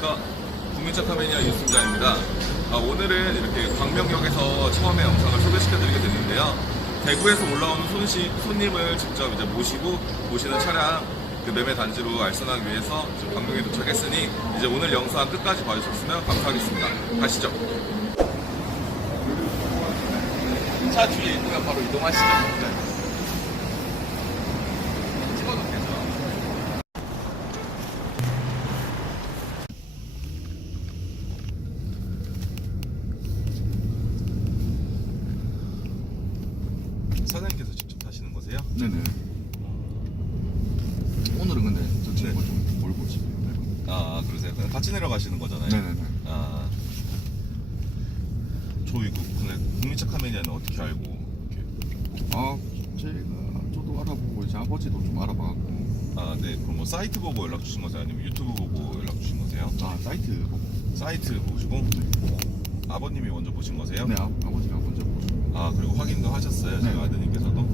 안녕하십니까. 국민차 카메니아 유승자입니다. 아, 오늘은 이렇게 광명역에서 처음에 영상을 소개시켜드리게 됐는데요. 대구에서 올라오는 손시, 손님을 직접 이제 모시고 모시는 차량 그 매매 단지로 알선하기 위해서 광명에 도착했으니 이제 오늘 영상 끝까지 봐주셨으면 감사하겠습니다. 가시죠. 차 뒤에 있으면 바로 이동하시죠. 찍어도 되죠. 사장님께서 직접 타시는 거세요? 네네. 오늘은 근데 저 친구가 좀 몰고 집에 갈아 그러세요? 그냥 같이 내려가시는 거잖아요. 네네네. 아 저희 그 근데 국민차 카메니아는 어떻게 알고 이렇게 아, 제가 저도 알아보고 이제 아버지도 좀 알아봐갖고 아네 그럼 뭐 사이트 보고 연락 주신 거세요? 아니면 유튜브 보고 연락 주신 거세요? 아 사이트 보고 사이트 보시고 아버님이 먼저 보신 거세요? 네 아, 아버지가 먼저 보시고 아 그리고 확인도 하셨어요? 저희 네. 아드님께서도?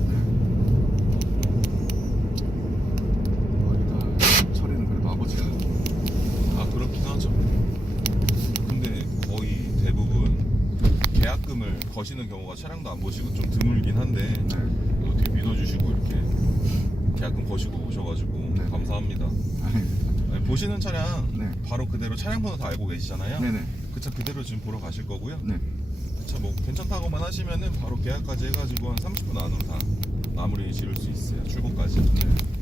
거기다 처리는 그래도 아버지가 아 그렇긴 하죠. 근데 거의 대부분 계약금을 거시는 경우가 차량도 안 보시고 좀 드물긴 한데 네. 어떻게 믿어주시고 이렇게 계약금 거시고 오셔가지고 네. 감사합니다. 아니, 보시는 차량 네. 바로 그대로 차량 번호 다 알고 계시잖아요. 네네. 그 차 그대로 지금 보러 가실 거고요. 네. 뭐 괜찮다고만 하시면은 바로 계약까지 해가지고 한 30분 안으로 다 마무리 지을 수 있어요. 출고까지. 네.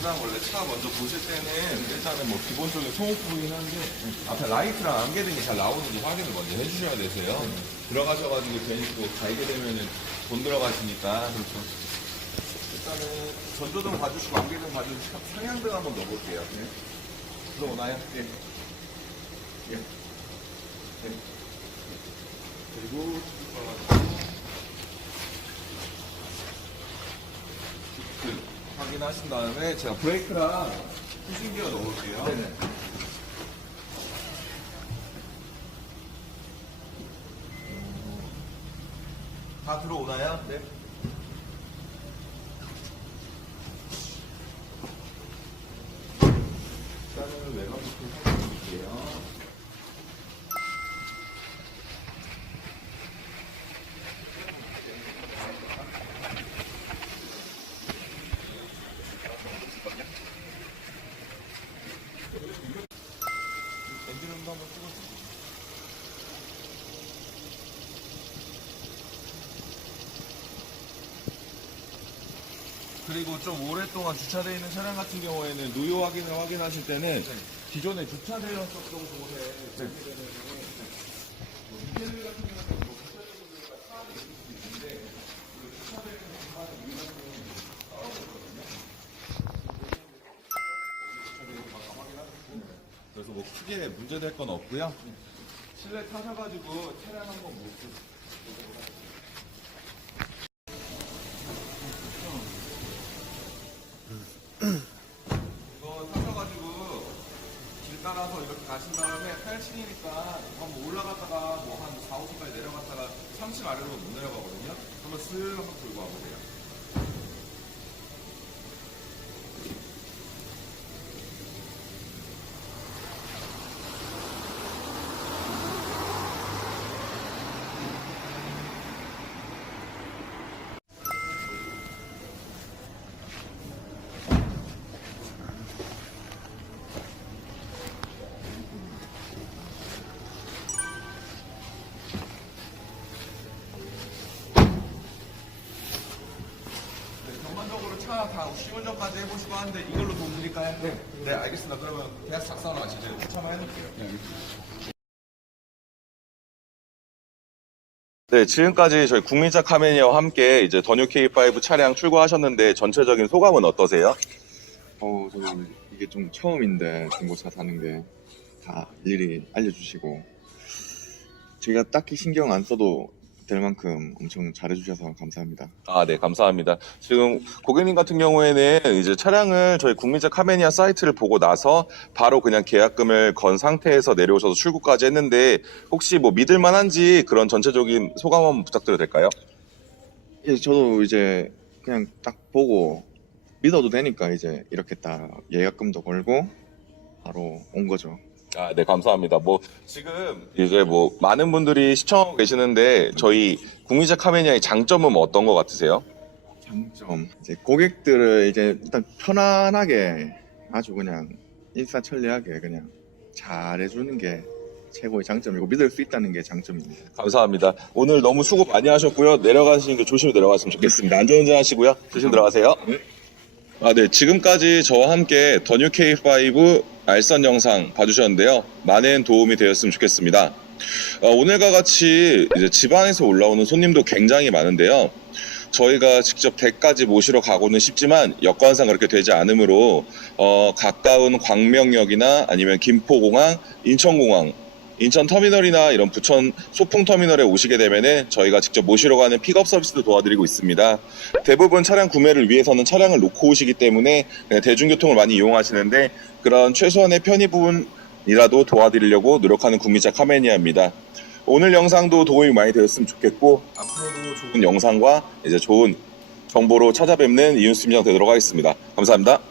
가장 원래 차 먼저 보실 때는 일단은 뭐 기본적인 소음 부분이긴 한데 앞에 라이트랑 안개등이 잘 나오는지 확인을 먼저 해주셔야 되세요. 들어가셔가지고 괜히 또 갈게 되면은 돈 들어가시니까. 그렇죠. 일단은 전조등 봐주시고 안개등 봐주시고 상향등 한번 넣어볼게요. 네. 들어오나요? 예. 예. 네. 그리고 그 확인 하신 다음에 제가 브레이크랑 후진기어 넣어볼게요. 네네. 다 들어오나요? 네. 일단은 외관부터 살펴볼게요. 엔진음도 한번 찍어주세요. 그리고 좀 오랫동안 주차되어 있는 차량 같은 경우에는 누요 확인을 확인하실 때는 기존에 주차되었었던 곳에 그래서 뭐 크게 문제될 건 없고요. 실내 타셔가지고 차량 한번 보세요. 이거 타셔가지고 길 따라서 이렇게 가신 다음에 8층이니까 한번 올라갔다가 뭐 한 4, 5층까지 내려갔다가 3층 아래로 못 내려가거든요. 한번 쓱 한번 돌고 와보세요. 차 다 시운전까지 해보시고 하는데 이걸로 도움 드릴까요? 네. 네, 알겠습니다. 그러면 계약서 작성하러 가시죠. 차만 해놓을게요. 네, 지금까지 저희 국민차 카메니아와 함께 이제 더뉴 K5 차량 출고하셨는데 전체적인 소감은 어떠세요? 어, 저는 이게 좀 처음인데 중고차 사는 게 다 일일이 알려주시고 제가 딱히 신경 안 써도 될 만큼 엄청 잘해주셔서 감사합니다. 아, 네, 감사합니다. 지금 고객님 같은 경우에는 이제 차량을 저희 국민차 카메니아 사이트를 보고 나서 바로 그냥 계약금을 건 상태에서 내려오셔서 출고까지 했는데 혹시 뭐 믿을 만한지 그런 전체적인 소감 한번 부탁드려도 될까요? 예, 저도 이제 그냥 딱 보고 믿어도 되니까 이제 이렇게 딱 예약금도 걸고 바로 온 거죠. 아, 네, 감사합니다. 뭐, 지금 이제 뭐, 많은 분들이 시청하고 계시는데, 저희 국민차 카메니아의 장점은 뭐 어떤 것 같으세요? 장점 이제 고객들을 이제 일단 편안하게 아주 그냥 일사천리하게 그냥 잘해주는 게 최고의 장점이고 믿을 수 있다는 게 장점입니다. 감사합니다. 오늘 너무 수고 많이 하셨고요. 내려가시는 게 조심히 내려갔으면 좋겠습니다. 안전 운전 하시고요. 조심 들어가세요. 네. 아, 네. 지금까지 저와 함께 더뉴 K5 알선 영상 봐주셨는데요. 많은 도움이 되었으면 좋겠습니다. 어, 오늘과 같이 이제 집안에서 올라오는 손님도 굉장히 많은데요. 저희가 직접 댁까지 모시러 가고는 싶지만 여건상 그렇게 되지 않으므로 어, 가까운 광명역이나 아니면 김포공항, 인천공항 인천 터미널이나 이런 부천 소풍 터미널에 오시게 되면은 저희가 직접 모시러 가는 픽업 서비스도 도와드리고 있습니다. 대부분 차량 구매를 위해서는 차량을 놓고 오시기 때문에 대중교통을 많이 이용하시는데 그런 최소한의 편의 부분이라도 도와드리려고 노력하는 국민차 카메니아입니다. 오늘 영상도 도움이 많이 되었으면 좋겠고 앞으로도 좋은 영상과 이제 좋은 정보로 찾아뵙는 이윤수 팀장 되도록 하겠습니다. 감사합니다.